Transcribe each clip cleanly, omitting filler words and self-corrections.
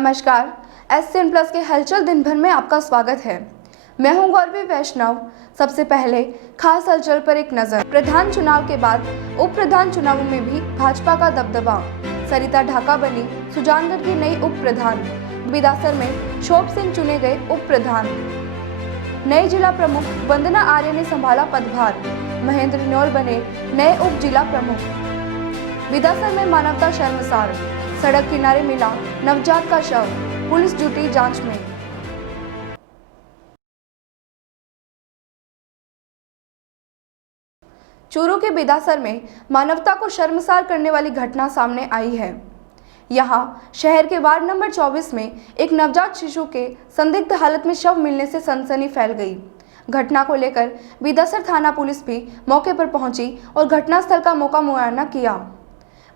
नमस्कार, SCN plus के हलचल दिन भर में आपका स्वागत है। मैं हूं गौरवी वैष्णव। सबसे पहले खास हलचल पर एक नजर। प्रधान चुनाव के बाद उप प्रधान चुनावों में भी भाजपा का दबदबा। सरिता ढाका बनी सुजानगढ़ की नई उप प्रधान। बिदासर में शोभ सिंह चुने गए उप प्रधान। नए जिला प्रमुख वंदना आर्य ने संभाला पदभार। महेंद्र न्योल बने नए उप जिला प्रमुख। बिदासर में मानवता शर्मसार। सड़क किनारे मिला नवजात का शव। पुलिस जुटी जांच में। चूरू के बिदासर में मानवता को शर्मसार करने वाली घटना सामने आई है। यहां शहर के वार्ड नंबर 24 में एक नवजात शिशु के संदिग्ध हालत में शव मिलने से सनसनी फैल गई। घटना को लेकर बिदासर थाना पुलिस भी मौके पर पहुंची और घटनास्थल का मौका मुआयना किया।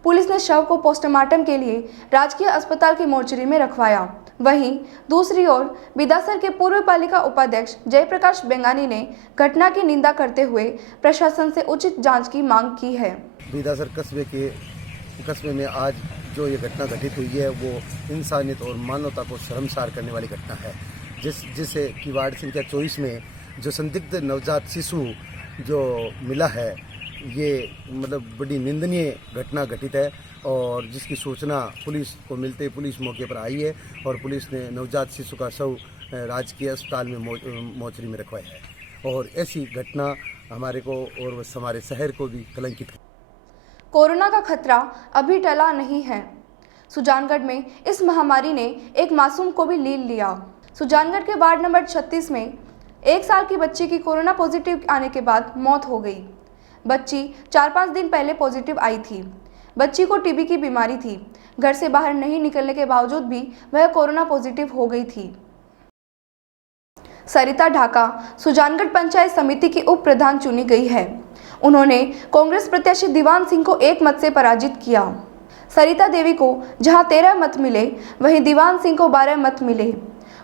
पुलिस ने शव को पोस्टमार्टम के लिए राजकीय अस्पताल की मोर्चरी में रखवाया। वहीं दूसरी ओर बिदासर के पूर्व पालिका उपाध्यक्ष जयप्रकाश बेंगानी ने घटना की निंदा करते हुए प्रशासन से उचित जांच की मांग की है। बिदासर कस्बे में आज जो ये घटना घटित हुई है वो इंसानियत और मानवता को शर्मसार करने वाली घटना है, जिससे कि वार्ड संख्या 24 में जो संदिग्ध नवजात शिशु जो मिला है, ये मतलब बड़ी निंदनीय घटना घटित है और जिसकी सूचना पुलिस को मिलते ही पुलिस मौके पर आई है और पुलिस ने नवजात शिशु का शव राजकीय अस्पताल में मोर्चरी में रखवाया है और ऐसी घटना हमारे को और हमारे शहर को भी कलंकित है। कोरोना का खतरा अभी टला नहीं है। सुजानगढ़ में इस महामारी ने एक मासूम को भी लील लिया। सुजानगढ़ के वार्ड नंबर 36 में 1 साल की बच्ची की कोरोना पॉजिटिव आने के बाद मौत हो गई। बच्ची 4-5 दिन पहले पॉजिटिव आई थी। बच्ची को टीबी की बीमारी थी। घर से बाहर नहीं निकलने के बावजूद भी वह कोरोना पॉजिटिव हो गई थी। सरिता ढाका सुजानगढ़ पंचायत समिति की उप प्रधान चुनी गई है। उन्होंने कांग्रेस प्रत्याशी दीवान सिंह को 1 मत से पराजित किया। सरिता देवी को जहां 13 मत मिले, वहीं दीवान सिंह को 12 मत मिले।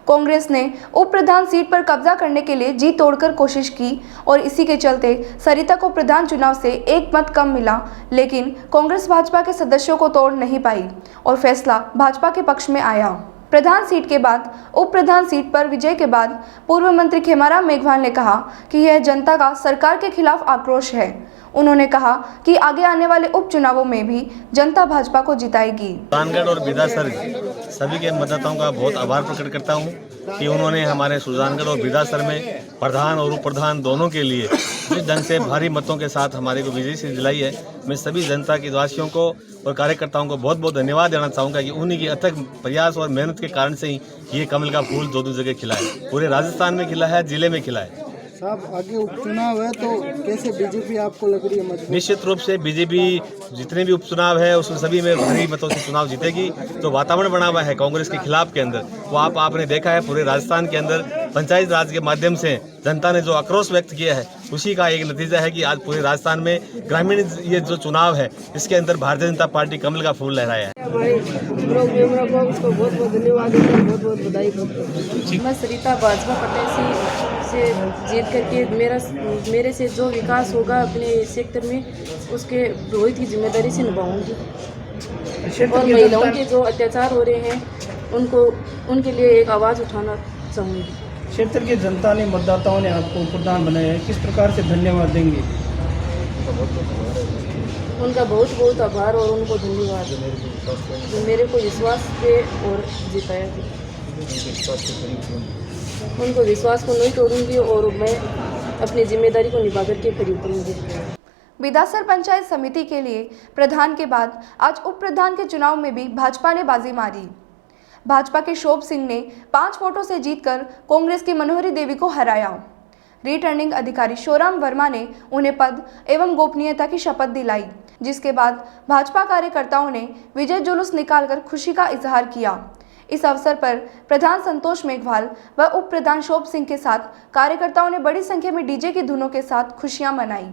कांग्रेस ने उप प्रधान सीट पर कब्जा करने के लिए जी तोड़कर कोशिश की और इसी के चलते सरिता को प्रधान चुनाव से 1 मत कम मिला, लेकिन कांग्रेस भाजपा के सदस्यों को तोड़ नहीं पाई और फैसला भाजपा के पक्ष में आया। प्रधान सीट के बाद उप प्रधान सीट पर विजय के बाद पूर्व मंत्री खेमाराम मेघवाल ने कहा कि यह जनता का सरकार के खिलाफ आक्रोश है। उन्होंने कहा कि आगे आने वाले उपचुनावों में भी जनता भाजपा को जिताएगी। सुजानगढ़ और बिदासर सभी के मतदाताओं का बहुत आभार प्रकट करता हूं कि उन्होंने हमारे सुजानगढ़ और बिदासर में प्रधान और उप प्रधान दोनों के लिए जिस ढंग से भारी मतों के साथ हमारे को विजय से दिलाई है। मैं सभी जनता के वासियों को और कार्यकर्ताओं को बहुत बहुत धन्यवाद देना चाहूँगा कि उन्हीं के अथक प्रयास और मेहनत के कारण से ही ये कमल का फूल 2 जगह खिला है, पूरे राजस्थान में खिला है, जिले में खिला है। साहब, आगे उपचुनाव है तो कैसे बीजेपी आपको लग रही है मजबूत? निश्चित रूप से बीजेपी जितने भी उपचुनाव है उसमें सभी में भारी मतों से चुनाव जीतेगी। तो वातावरण बना हुआ है कांग्रेस के खिलाफ के अंदर, वो आपने देखा है पूरे राजस्थान के अंदर पंचायत राज के माध्यम से जनता ने जो आक्रोश व्यक्त किया है उसी का एक नतीजा है कि आज पूरे राजस्थान में ग्रामीण ये जो चुनाव है इसके अंदर भारतीय जनता पार्टी कमल का फूल लहराया है। उसको बहुत बहुत धन्यवाद देता हूँ, बहुत बहुत बधाई। मैं सरिता भाजपा प्रत्याशी से जीत करके मेरे से जो विकास होगा अपने सेक्टर में उसके रोहित की जिम्मेदारी से निभाऊंगी और महिलाओं के जो अत्याचार हो रहे हैं उनके लिए एक आवाज़ उठाना चाहूँगी। क्षेत्र की जनता ने, मतदाताओं ने आपको प्रधान बनाया है, किस प्रकार से धन्यवाद देंगे? उनका बहुत बहुत आभार और उनको धन्यवाद जो मेरे को विश्वास पे और जिताया। उनको विश्वास को नहीं तोड़ूंगी और मैं अपनी जिम्मेदारी को निभा करके खड़ी उतरूंगी। बिदासर पंचायत समिति के लिए प्रधान के बाद आज उप प्रधान के चुनाव में भी भाजपा ने बाजी मारी। भाजपा के शोभ सिंह ने 5 वोटों से जीतकर कांग्रेस की मनोहरी देवी को हराया। रिटर्निंग अधिकारी शोराम वर्मा ने उन्हें पद एवं गोपनीयता की शपथ दिलाई, जिसके बाद भाजपा कार्यकर्ताओं ने विजय जुलूस निकालकर खुशी का इजहार किया। इस अवसर पर प्रधान संतोष मेघवाल व उप प्रधान शोभ सिंह के साथ कार्यकर्ताओं ने बड़ी संख्या में डीजे की धुनों के साथ खुशियां मनाई।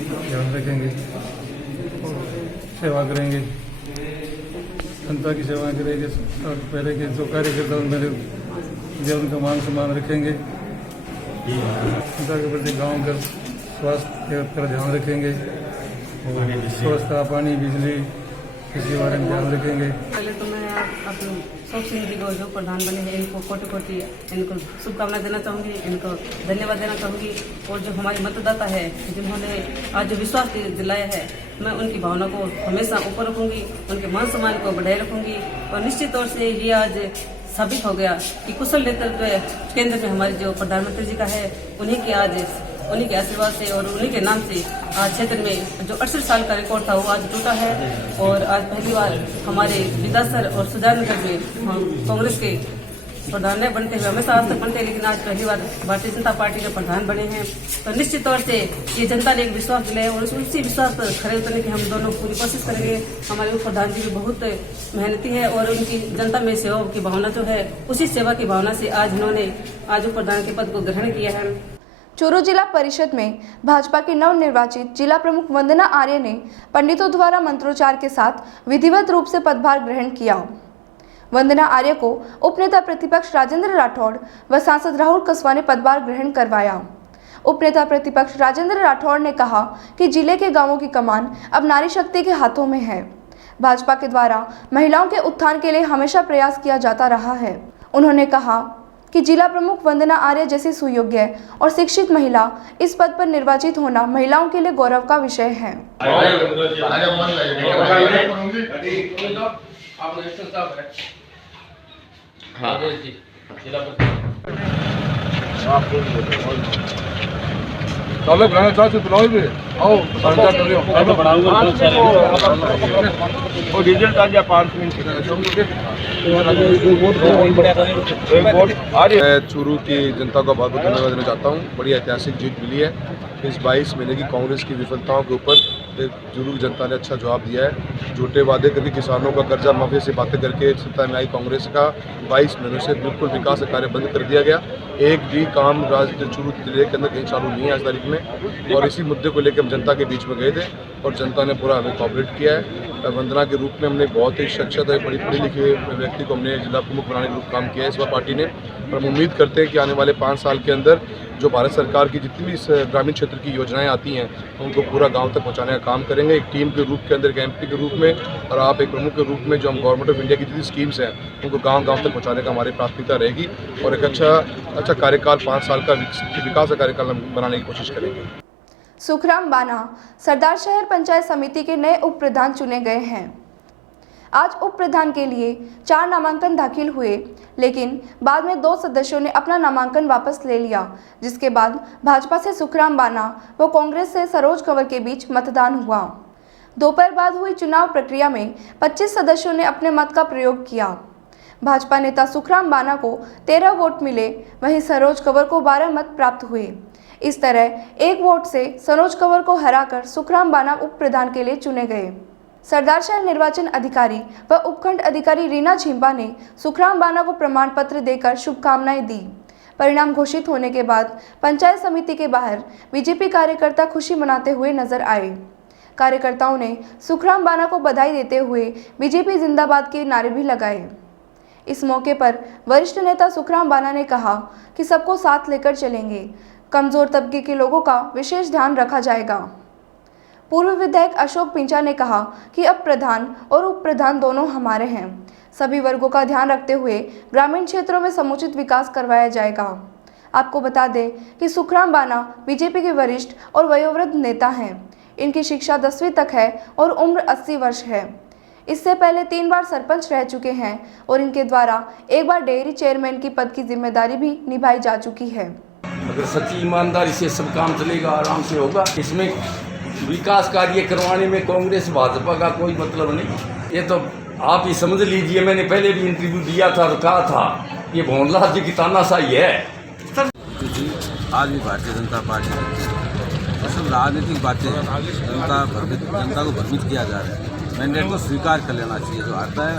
ध्यान रखेंगे और सेवा करेंगे, जनता की सेवा करेंगे। और पहले के जो कार्यकर्ता मेरे जो उनका मान सम्मान रखेंगे, जनता के प्रति गाँव का स्वास्थ्य पर ध्यान रखेंगे और स्वच्छता, पानी, बिजली इसके बारे में ध्यान रखेंगे। पहले तो मैं अपने शोक सिंह जी को जो प्रधान बने हैं इनको कोटि कोटि इनको शुभकामनाएं देना चाहूँगी, इनको धन्यवाद देना चाहूँगी। और जो हमारे मतदाता है जिन्होंने आज जो विश्वास दिलाया है, मैं उनकी भावना को हमेशा ऊपर रखूँगी, उनके मान सम्मान को बढ़ाए रखूँगी। और निश्चित तौर से ये आज साबित हो गया कि कुशल नेतृत्व केंद्र में हमारे जो प्रधानमंत्री जी का है, उन्हीं के आशीर्वाद से और उन्हीं के नाम से आज क्षेत्र में जो 68 साल का रिकॉर्ड था वो आज टूटा है। और आज पहली बार हमारे विदासर और सुजानगढ़ में हम कांग्रेस के प्रधान नहीं बनते हुए, हमेशा आज तक बनते, लेकिन आज पहली बार भारतीय जनता पार्टी के प्रधान बने हैं। तो निश्चित तौर से ये जनता ने एक विश्वास दिलाया और उसी विश्वास पर खड़े उतरने की हम दोनों पूरी कोशिश करेंगे। हमारे उप प्रधान जी भी बहुत मेहनती है और उनकी जनता में सेवा की भावना जो है, उसी सेवा की भावना से आज उन्होंने आज उप प्रधान के पद को ग्रहण किया है। चूरू जिला परिषद में भाजपा की नवनिर्वाचित जिला प्रमुख वंदना आर्य ने पंडितों द्वारा मंत्रोच्चार के साथ विधिवत रूप से पदभार ग्रहण किया। वंदना आर्य को उपनेता प्रतिपक्ष राजेंद्र राठौड़ व सांसद राहुल कसवा ने पदभार ग्रहण करवाया। उपनेता प्रतिपक्ष राजेंद्र राठौड़ ने कहा कि जिले के गांवों की कमान अब नारी शक्ति के हाथों में है। भाजपा के द्वारा महिलाओं के उत्थान के लिए हमेशा प्रयास किया जाता रहा है। उन्होंने कहा कि जिला प्रमुख वंदना आर्य जैसी सुयोग्य और शिक्षित महिला इस पद पर निर्वाचित होना महिलाओं के लिए गौरव का विषय है। रिजल्ट आ गया 5 मिनट। मैं चूरू की जनता को बहुत बहुत धन्यवाद देना चाहता हूँ। बड़ी ऐतिहासिक जीत मिली है। इस 22 महीने की कांग्रेस की विफलताओं के ऊपर चूरू की जनता ने अच्छा जवाब दिया है। झूठे वादे करके किसानों का कर्जा माफी से बातें करके सत्ता में आई कांग्रेस का 22 महीनों से बिल्कुल विकास कार्य बंद कर दिया गया। एक भी काम राज्य चूरू जिले के अंदर कहीं चालू नहीं है आज तारीख में। और इसी मुद्दे को लेकर हम जनता के बीच में गए थे और जनता ने पूरा हमें कोऑपरेट किया है। वंदना के रूप में हमने बहुत ही शिक्षित और बड़ी पढ़ी लिखे व्यक्ति को हमने जिला प्रमुख बनाने के रूप काम किया है इस बार पार्टी ने। और हम उम्मीद करते हैं कि आने वाले 5 साल के अंदर जो भारत सरकार की जितनी भी ग्रामीण क्षेत्र की योजनाएं आती हैं उनको पूरा गांव तक पहुंचाने का काम करेंगे। एक टीम के रूप के अंदर, एक एमपी के रूप में और आप एक प्रमुख के रूप में जो हम गवर्नमेंट ऑफ इंडिया की जितनी स्कीम्स हैं उनको गांव-गांव तक पहुंचाने का हमारी प्राथमिकता रहेगी। और एक अच्छा कार्यकाल 5 साल का विकास का कार्यकाल हम बनाने की कोशिश करेंगे। सुखराम बाना सरदार शहर पंचायत समिति के नए उप प्रधान चुने गए हैं। आज उप प्रधान के लिए 4 नामांकन दाखिल हुए, लेकिन बाद में 2 सदस्यों ने अपना नामांकन वापस ले लिया, जिसके बाद भाजपा से सुखराम बाना व कांग्रेस से सरोज कंवर के बीच मतदान हुआ। दोपहर बाद हुई चुनाव प्रक्रिया में 25 सदस्यों ने अपने मत का प्रयोग किया। भाजपा नेता सुखराम बाना को 13 वोट मिले, वहीं सरोज कंवर को 12 मत प्राप्त हुए। इस तरह 1 वोट से सरोज कंवर को हराकर सुखराम बाना उप प्रधान के लिए चुने गए। सरदार शहर निर्वाचन अधिकारी व उपखंड अधिकारी रीना झिंपा ने सुखराम बाना को प्रमाण पत्र देकर शुभकामनाएं दी। परिणाम घोषित होने के बाद पंचायत समिति के बाहर बीजेपी कार्यकर्ता खुशी मनाते हुए नजर आए। कार्यकर्ताओं ने सुखराम बाना को बधाई देते हुए बीजेपी जिंदाबाद के नारे भी लगाए। इस मौके पर वरिष्ठ नेता सुखराम बाना ने कहा कि सबको साथ लेकर चलेंगे, कमजोर तबके के लोगों का विशेष ध्यान रखा जाएगा। पूर्व विधायक अशोक पिंचा ने कहा कि अब प्रधान और उप प्रधान दोनों हमारे हैं। सभी वर्गों का ध्यान रखते हुए ग्रामीण क्षेत्रों में समुचित विकास करवाया जाएगा। आपको बता दें कि सुखराम बाना बीजेपी के वरिष्ठ और वयोवृद्ध नेता हैं। इनकी शिक्षा 10वीं तक है और उम्र 80 वर्ष है। इससे पहले 3 बार सरपंच रह चुके हैं और इनके द्वारा 1 बार डेयरी चेयरमैन की पद की जिम्मेदारी भी निभाई जा चुकी है। अगर सच्ची ईमानदारी से सब काम चलेगा, आराम से होगा। इसमें विकास कार्य करवाने में कांग्रेस भाजपा का कोई मतलब नहीं। ये तो आप ही समझ लीजिए, मैंने पहले भी इंटरव्यू दिया था और कहा था ये भोनलाल जी की तानाशाही है। आज भी भारतीय जनता पार्टी सब राजनीतिक बातें जनता को भ्रमित किया जा रहा है। मैंडेट को स्वीकार कर लेना चाहिए। जो आता है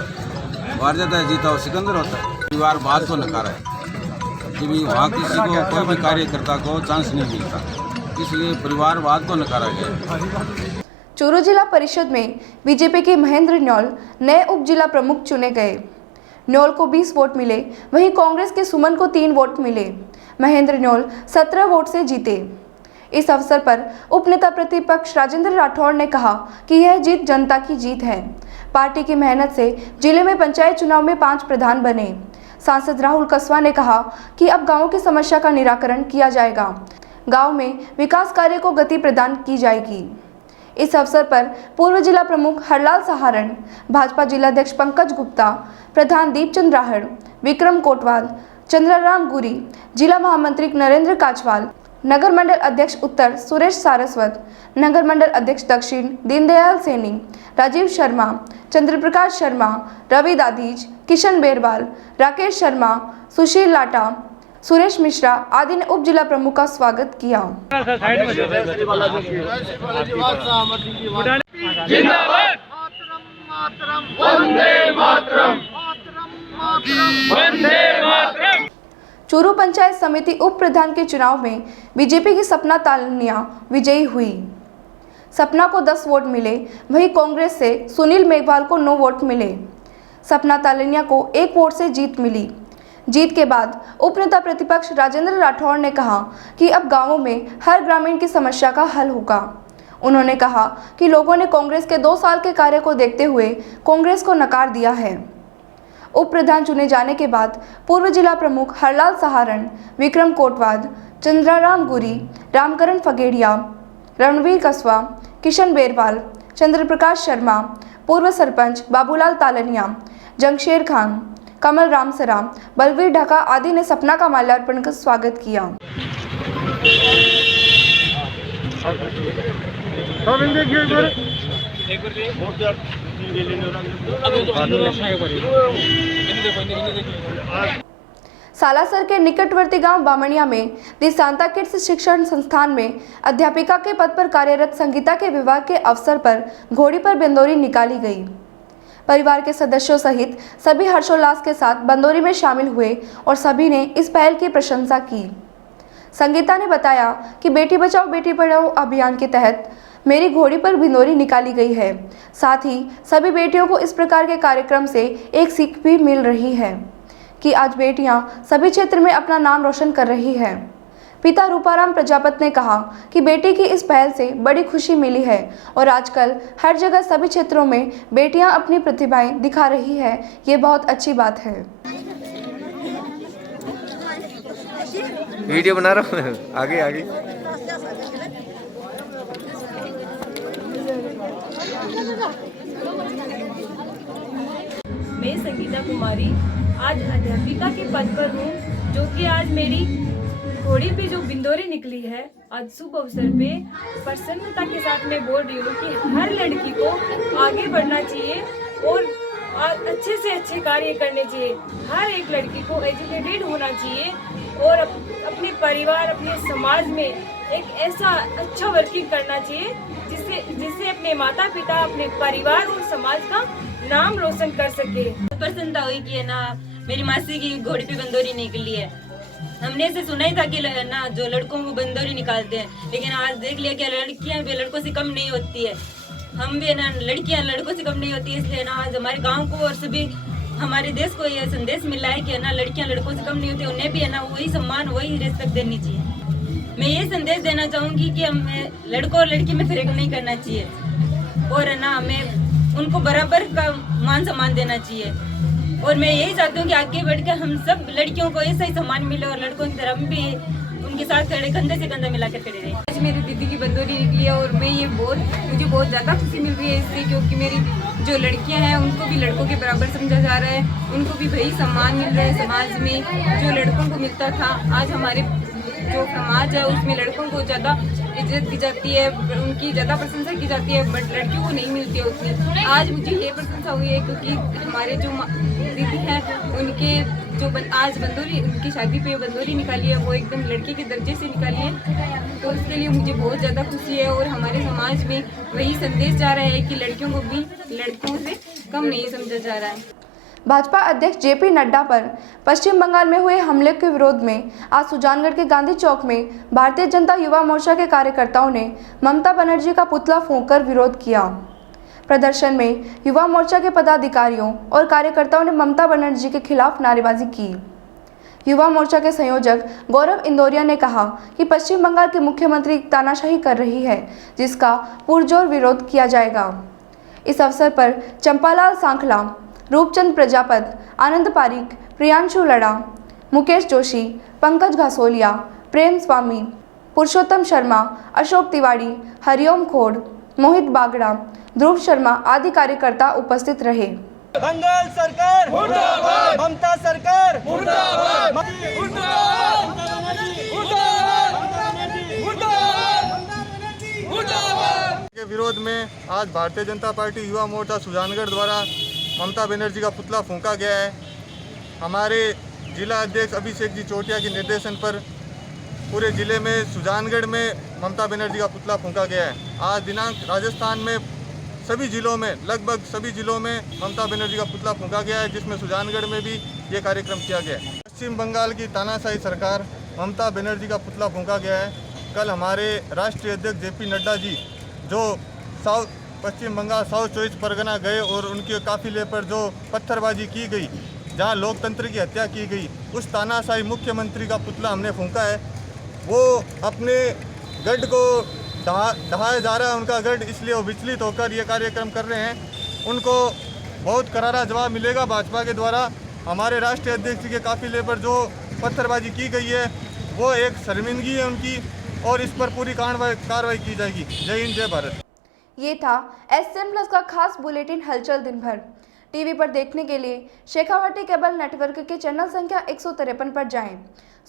वो हार जाता है, जीता और सिकंदर होता है। परिवार बात तो नकारा है कि भी वहाँ किसी को कोई भी कार्यकर्ता को चांस नहीं मिलता। इसलिए परिवारवाद को नकारा गया। चूरू जिला परिषद में बीजेपी के महेंद्र न्योल नए उप जिला प्रमुख चुने गए। न्योल को 20 वोट मिले, वहीं कांग्रेस के सुमन को 3 वोट मिले। महेंद्र न्योल 17 वोट से जीते। इस अवसर पर उपनेता प्रतिपक्ष राजेंद्र राठौड़ ने कहा कि यह जीत जनता की जीत है। पार्टी की मेहनत से जिले में पंचायत चुनाव में 5 प्रधान बने। सांसद राहुल कसवा ने कहा कि अब गांवों की समस्या का निराकरण किया जाएगा, गांव में विकास कार्य को गति प्रदान की जाएगी। इस अवसर पर पूर्व जिला प्रमुख हरलाल सहारण, भाजपा जिलाध्यक्ष पंकज गुप्ता, प्रधान दीपचंद राहड़, विक्रम कोटवाल, चंद्राराम गुरी, जिला महामंत्री नरेंद्र काचवाल, नगर मंडल अध्यक्ष उत्तर सुरेश सारस्वत, नगर मंडल अध्यक्ष दक्षिण दीनदयाल सैनी, राजीव शर्मा, चंद्रप्रकाश शर्मा, रवि दाधीज, किशन बेरवाल, राकेश शर्मा, सुशील लाटा, सुरेश मिश्रा आदि ने उप जिला प्रमुख का स्वागत किया। चूरू पंचायत समिति उप प्रधान के चुनाव में बीजेपी की सपना तालनिया विजयी हुई। सपना को 10 वोट मिले, वहीं कांग्रेस से सुनील मेघवाल को 9 वोट मिले। सपना तालनिया को 1 वोट से जीत मिली। जीत के बाद उपनेता प्रतिपक्ष राजेंद्र राठौड़ ने कहा कि अब गांवों में हर ग्रामीण की समस्या का हल होगा। उन्होंने कहा कि लोगों ने कांग्रेस के 2 साल के कार्य को देखते हुए कांग्रेस को नकार दिया है। उप प्रधान चुने जाने के बाद पूर्व जिला प्रमुख हरलाल सहारण, विक्रम कोटवाल, चंद्राराम गुरी, रामकरण फगेड़िया, रणवीर कसवा, किशन बेरवाल, चंद्रप्रकाश शर्मा, पूर्व सरपंच बाबूलाल तालनिया, जंगशेर खान, कमल रामसरा, बलवीर ढाका आदि ने सपना का माल्यार्पण कर स्वागत किया। सालासर के निकटवर्ती गांव बामणिया में दी सांता किड्स शिक्षण संस्थान में अध्यापिका के पद पर कार्यरत संगीता के विवाह के अवसर पर घोड़ी पर बंदोरी निकाली गई। परिवार के सदस्यों सहित सभी हर्षोल्लास के साथ बंदोरी में शामिल हुए और सभी ने इस पहल की प्रशंसा की। संगीता ने बताया कि बेटी बचाओ बेटी पढ़ाओ अभियान के तहत मेरी घोड़ी पर बिंदोरी निकाली गई है। साथ ही सभी बेटियों को इस प्रकार के कार्यक्रम से एक सीख भी मिल रही है कि आज बेटियां सभी क्षेत्र में अपना नाम रोशन कर रही है। पिता रूपाराम प्रजापत ने कहा कि बेटी की इस पहल से बड़ी खुशी मिली है और आजकल हर जगह सभी क्षेत्रों में बेटियां अपनी प्रतिभाएं दिखा रही है। ये बहुत अच्छी बात है। वीडियो बना रहा हूँ, आगे आगे। मैं संगीता कुमारी आज अध्यापिका के पद पर हूँ, जो कि आज मेरी घोड़ी पे जो बिंदोरी निकली है। आज शुभ अवसर पे प्रसन्नता के साथ मैं बोल रही हूँ कि हर लड़की को आगे बढ़ना चाहिए और अच्छे से अच्छे कार्य करने चाहिए। हर एक लड़की को एजुकेटेड होना चाहिए और अपने परिवार, अपने समाज में एक ऐसा अच्छा वर्किंग करना चाहिए जिससे अपने माता पिता, अपने परिवार और समाज का नाम रोशन कर सके। प्रसन्नता हुई कि है ना मेरी मासी की घोड़ी पे बंदोरी निकली है। हमने ऐसे सुना ही था कि ना जो लड़कों को बंदोरी निकालते हैं, लेकिन आज देख लिया कि लड़कियां भी लड़कों से कम नहीं होती है। हम भी ना लड़कियां लड़कों से कम नहीं होती है। इसलिए ना आज हमारे गांव को और सभी हमारे देश को यह संदेश मिला है कि ना लड़कियां लड़कों से कम नहीं होती, उन्हें भी है ना वही सम्मान, वही रिस्पेक्ट देनी चाहिए। मैं ये संदेश देना चाहूँगी कि हमें लड़कों और लड़की में फर्क नहीं करना चाहिए और है ना हमें उनको बराबर का मान सम्मान देना चाहिए। और मैं यही चाहती हूँ कि आगे बढ़कर हम सब लड़कियों को ऐसा ही सम्मान मिले और लड़कों की तरह हम भी उनके साथ खड़े कंधे से कंधा मिलाकर खड़े रहे। आज मेरी दीदी की बंदोरी निकली है और मुझे बहुत ज़्यादा खुशी मिल रही है इससे, क्योंकि मेरी जो लड़कियां हैं उनको भी लड़कों के बराबर समझा जा रहा है, उनको भी वही सम्मान मिल रहा है समाज में जो लड़कों को मिलता था। आज हमारे जो समाज है उसमें लड़कों को ज़्यादा इज्जत दी जाती है, उनकी ज़्यादा प्रशंसा की जाती है, बट लड़कियों को नहीं मिलती है उतनी। आज मुझे ये प्रशंसा हुई है क्योंकि हमारे जो दीदी हैं उनके जो आज बंदोरी, उनकी शादी पे बंदोरी निकाली है वो एकदम लड़के के दर्जे से निकाली है, तो उसके लिए मुझे बहुत ज़्यादा खुशी है। और हमारे समाज में वही संदेश जा रहा है कि लड़कियों को भी लड़कों से कम नहीं समझा जा रहा है। भाजपा अध्यक्ष जेपी नड्डा पर पश्चिम बंगाल में हुए हमले के विरोध में आज सुजानगढ़ के गांधी चौक में भारतीय जनता युवा मोर्चा के कार्यकर्ताओं ने ममता बनर्जी का पुतला फूंककर विरोध किया। प्रदर्शन में युवा मोर्चा के पदाधिकारियों और कार्यकर्ताओं ने ममता बनर्जी के खिलाफ नारेबाजी की। युवा मोर्चा के संयोजक गौरव इंदौरिया ने कहा कि पश्चिम बंगाल के मुख्यमंत्री तानाशाही कर रही है, जिसका पुरजोर विरोध किया जाएगा। इस अवसर पर चंपालाल सांखला, रूपचंद प्रजापत, आनंद पारिक, प्रियांशु लड़ा, मुकेश जोशी, पंकज घासोलिया, प्रेम स्वामी, पुरुषोत्तम शर्मा, अशोक तिवारी, हरिओम खोड़, मोहित बागड़ा, ध्रुव शर्मा आदि कार्यकर्ता उपस्थित रहे। बंगाल सरकार मुर्दाबाद, ममता सरकार मुर्दाबाद, के विरोध में आज भारतीय जनता पार्टी युवा मोर्चा सुजानगढ़ द्वारा ममता बनर्जी का पुतला फूंका गया है। हमारे जिला अध्यक्ष अभिषेक जी चोटिया के निर्देशन पर पूरे जिले में सुजानगढ़ में ममता बनर्जी का पुतला फूंका गया है। आज दिनांक राजस्थान में सभी जिलों में, लगभग सभी जिलों में ममता बनर्जी का पुतला फूंका गया है, जिसमें सुजानगढ़ में भी ये कार्यक्रम किया गया है। पश्चिम बंगाल की तानाशाही सरकार ममता बनर्जी का पुतला फूंका गया है। कल हमारे राष्ट्रीय अध्यक्ष जेपी नड्डा जी जो पश्चिम बंगाल साउथ 24 परगना गए और उनके काफिले पर जो पत्थरबाजी की गई, जहां लोकतंत्र की हत्या की गई, उस तानाशाही मुख्यमंत्री का पुतला हमने फूंका है। वो अपने गढ़ को ढहाया जा रहा है, उनका गढ़, इसलिए वो विचलित होकर ये कार्यक्रम कर रहे हैं। उनको बहुत करारा जवाब मिलेगा भाजपा के द्वारा। हमारे राष्ट्रीय अध्यक्ष के काफिले पर जो पत्थरबाजी की गई है वो एक शर्मिंदगी है उनकी, और इस पर पूरी कार्रवाई की जाएगी। जय हिंद, जय भारत। ये था SN Plus का खास बुलेटिन हलचल दिन भर। टीवी पर देखने के लिए शेखावाटी केबल नेटवर्क के चैनल संख्या 153 पर जाएं।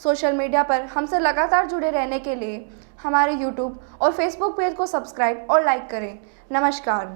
सोशल मीडिया पर हमसे लगातार जुड़े रहने के लिए हमारे YouTube और Facebook पेज को सब्सक्राइब और लाइक करें। नमस्कार।